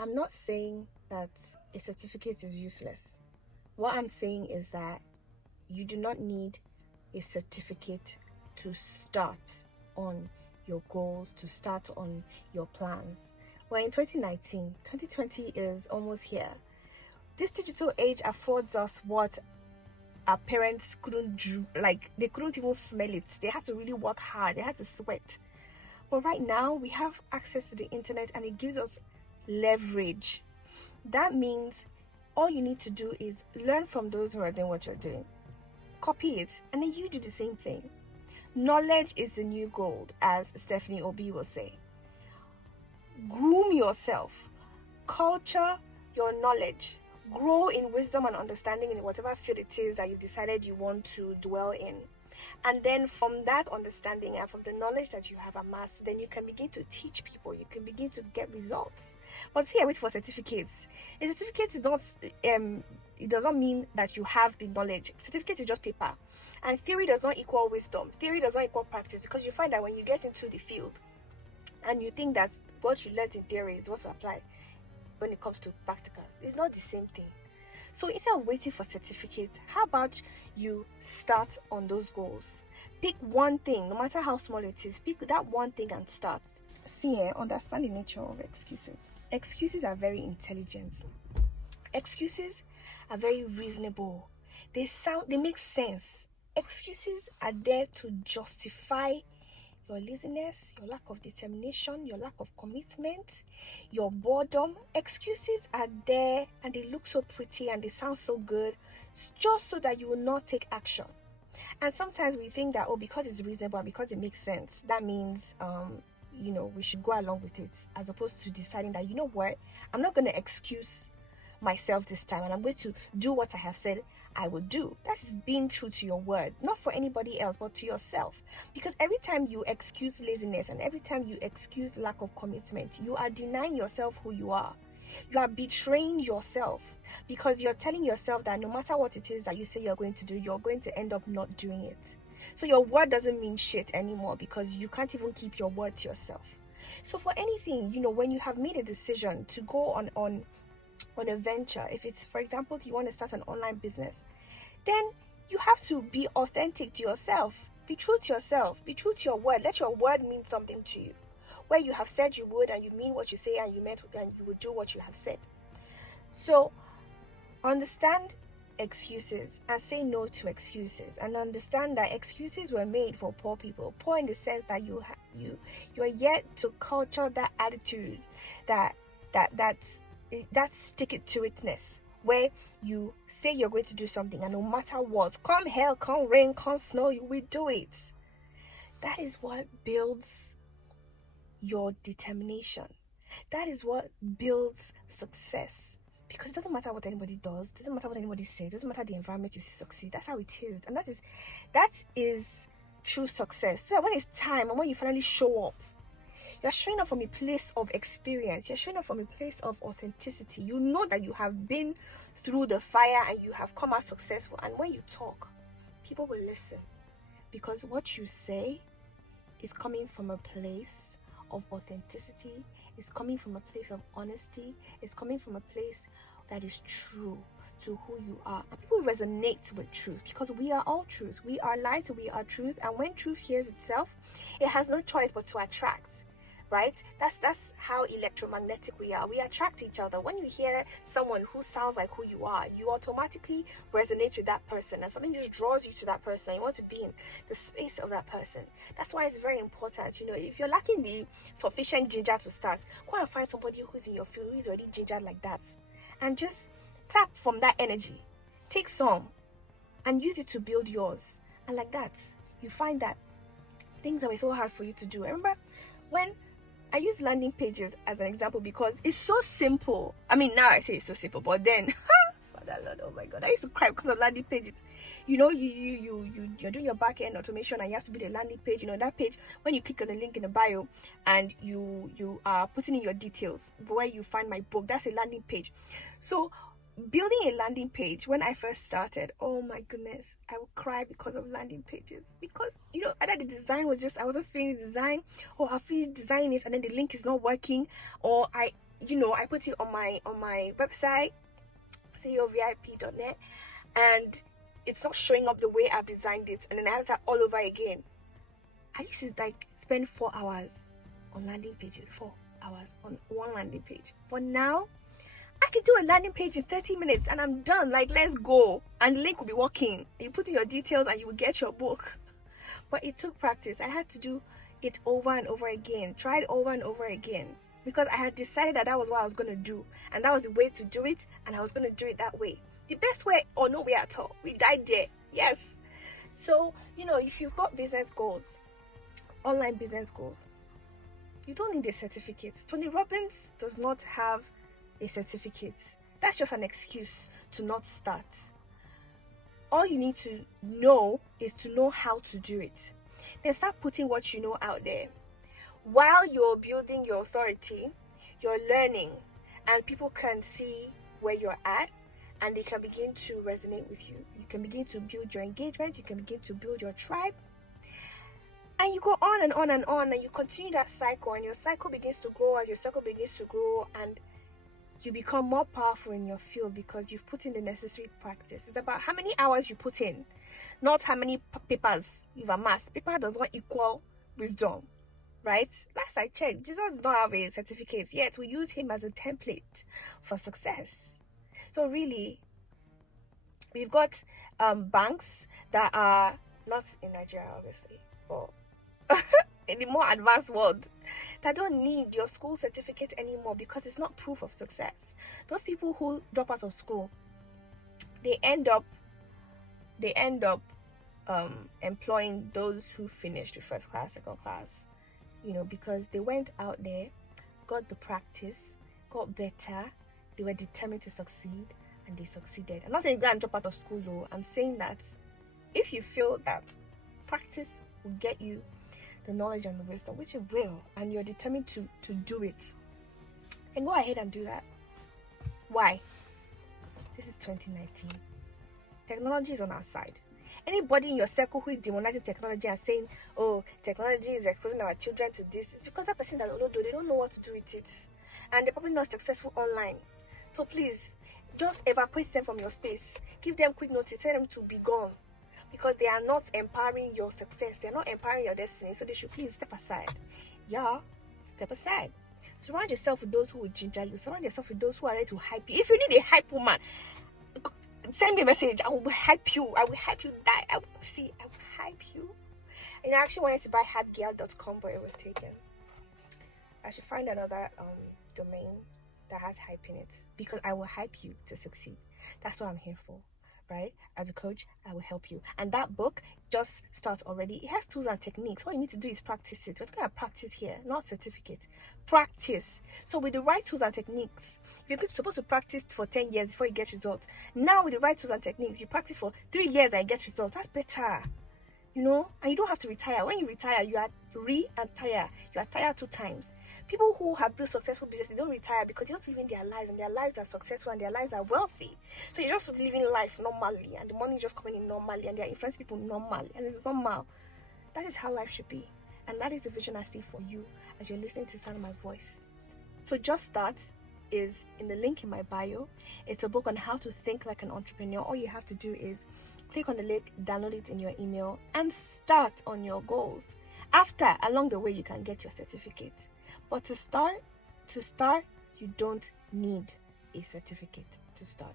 I'm not saying that a certificate is useless. What I'm saying is that you do not need a certificate to start on your goals, to start on your plans. We're in 2019, 2020 is almost here. This digital age affords us what our parents couldn't do, like they couldn't even smell it. They had to really work hard, they had to sweat. But right now, we have access to the internet and it gives us leverage. That means all you need to do is learn from those who are doing what you're doing, copy it, and then you do the same thing. Knowledge is the new gold, as Stephanie Obi will say. Groom yourself, culture your knowledge, grow in wisdom and understanding in whatever field it is that you decided you want to dwell in. And then from that understanding and from the knowledge that you have amassed, then you can begin to teach people, you can begin to get results. But see, I wait for certificates. A certificate is not it does not mean that you have the knowledge. Certificate is just paper. And theory does not equal wisdom. Theory does not equal practice, because you find that when you get into the field and you think that what you learned in theory is what to apply when it comes to practicals, it's not the same thing. So instead of waiting for certificates, how about you start on those goals? Pick one thing, no matter how small it is, pick that one thing and start. See, understand the nature of excuses. Excuses are very intelligent. Excuses are very reasonable. They make sense. Excuses are there to justify your laziness, your lack of determination, your lack of commitment, your boredom. Excuses are there and they look so pretty and they sound so good, just so that you will not take action. And sometimes we think that, because it's reasonable and because it makes sense, that means we should go along with it, as opposed to deciding that, what, I'm not going to excuse myself this time and I'm going to do what I have said I will do. That is being true to your word, not for anybody else, but to yourself. Because every time you excuse laziness and every time you excuse lack of commitment, you are denying yourself who you are. You are betraying yourself, because you're telling yourself that no matter what it is that you say you're going to do, you're going to end up not doing it. So your word doesn't mean shit anymore, because you can't even keep your word to yourself. So for anything, when you have made a decision to go on a venture, if it's, for example, you want to start an online business, then you have to be authentic to yourself. Be true to yourself. Be true to your word. Let your word mean something to you. Where you have said you would, and you mean what you say, and you meant, and you would do what you have said. So understand excuses and say no to excuses, and understand that excuses were made for poor people. Poor in the sense that you are yet to culture that attitude, that stick it to itness, where you say you're going to do something and no matter what, come hell, come rain, come snow, you will do it. That is what builds your determination. That is what builds success. Because it doesn't matter what anybody does, it doesn't matter what anybody says, it doesn't matter the environment you see succeed. That's how it is. And that is true success. So that when it's time and when you finally show up, you're showing up from a place of experience. You're showing up from a place of authenticity. You know that you have been through the fire and you have come out successful. And when you talk, people will listen, because what you say is coming from a place of authenticity. It's coming from a place of honesty. It's coming from a place that is true to who you are. And people resonate with truth, because we are all truth. We are light, we are truth. And when truth hears itself, it has no choice but to attract. Right? That's how electromagnetic we are. We attract each other. When you hear someone who sounds like who you are, you automatically resonate with that person, and something just draws you to that person. You want to be in the space of that person. That's why it's very important. If you're lacking the sufficient ginger to start, go and find somebody who's in your field, who is already gingered like that, and just tap from that energy. Take some and use it to build yours. And like that, you find that things that were so hard for you to do. I remember when I use landing pages as an example, because it's so simple. I mean, now I say it's so simple, but then, Father Lord, oh my God, I used to cry because of landing pages. You're doing your back end automation and you have to build a landing page. That page, when you click on the link in the bio and you are putting in your details, where you find my book, that's a landing page. So building a landing page, when I first started, oh my goodness, I would cry because of landing pages, because either the design was I wasn't feeling the design, or I finished designing it and then the link is not working, or I I put it on my website, CEOVIP.net, and it's not showing up the way I've designed it, and then I have to start all over again. I used to spend 4 hours on landing pages, 4 hours on one landing page. But now I can do a landing page in 30 minutes and I'm done. Let's go. And the link will be working. You put in your details and you will get your book. But it took practice. I had to do it over and over again, try it over and over again, because I had decided that was what I was going to do, and that was the way to do it, and I was going to do it that way. The best way or no way at all. We died there. Yes. So, if you've got business goals, online business goals, you don't need a certificate. Tony Robbins does not have a certificate. That's just an excuse to not start. All you need to know is to know how to do it. Then start putting what you know out there. While you're building your authority, you're learning, and people can see where you're at, and they can begin to resonate with you. You can begin to build your engagement, you can begin to build your tribe, and you go on and on and on, and you continue that cycle, and your cycle begins to grow as your circle begins to grow, and you become more powerful in your field because you've put in the necessary practice. It's about how many hours you put in, not how many papers you've amassed. Paper does not equal wisdom, right? Last I checked, Jesus does not have a certificate, yet we use him as a template for success. So really, we've got banks that are not in Nigeria, obviously, but in the more advanced world, that don't need your school certificate anymore because it's not proof of success. Those people who drop out of school, they end up employing those who finished with first class, second class, because they went out there, got the practice, got better, they were determined to succeed, and they succeeded. I'm not saying go and drop out of school though. I'm saying that if you feel that practice will get you the knowledge and the wisdom, which it will, and you're determined to do it, and go ahead and do that. Why? This is 2019. Technology is on our side. Anybody in your circle who is demonizing technology and saying, oh, technology is exposing our children to this, it's because that person that they don't know what to do with it, and they're probably not successful online. So please, just evacuate them from your space. Give them quick notice, tell them to be gone, because they are not empowering your success. They're not empowering your destiny. So they should please step aside. Yeah, step aside. Surround yourself with those who will ginger you. Surround yourself with those who are ready to hype you. If you need a hype woman, send me a message. I will hype you. I will hype you. I will hype you. And I actually wanted to buy hypegirl.com, but it was taken. I should find another domain that has hype in it, because I will hype you to succeed. That's what I'm here for. Right? As a coach, I will help you. And that book just starts already. It has tools and techniques. All you need to do is practice it. We're talking about practice here, not certificate. Practice. So with the right tools and techniques, you're supposed to practice for 10 years before you get results. Now with the right tools and techniques, you practice for 3 years and you get results. That's better. And you don't have to retire. When you retire, you are and tire. You are tired 2 times. People who have built successful business, they don't retire because they're just living their lives, and their lives are successful and their lives are wealthy. So you're just living life normally, and the money is just coming in normally, and they're influencing people normally, and it's normal. That is how life should be, and that is the vision I see for you as you're listening to the sound of my voice. So Just Start is in the link in my bio. It's a book on how to think like an entrepreneur. All you have to do is click on the link, download it in your email, and start on your goals. After, along the way, you can get your certificate. But to start, you don't need a certificate to start.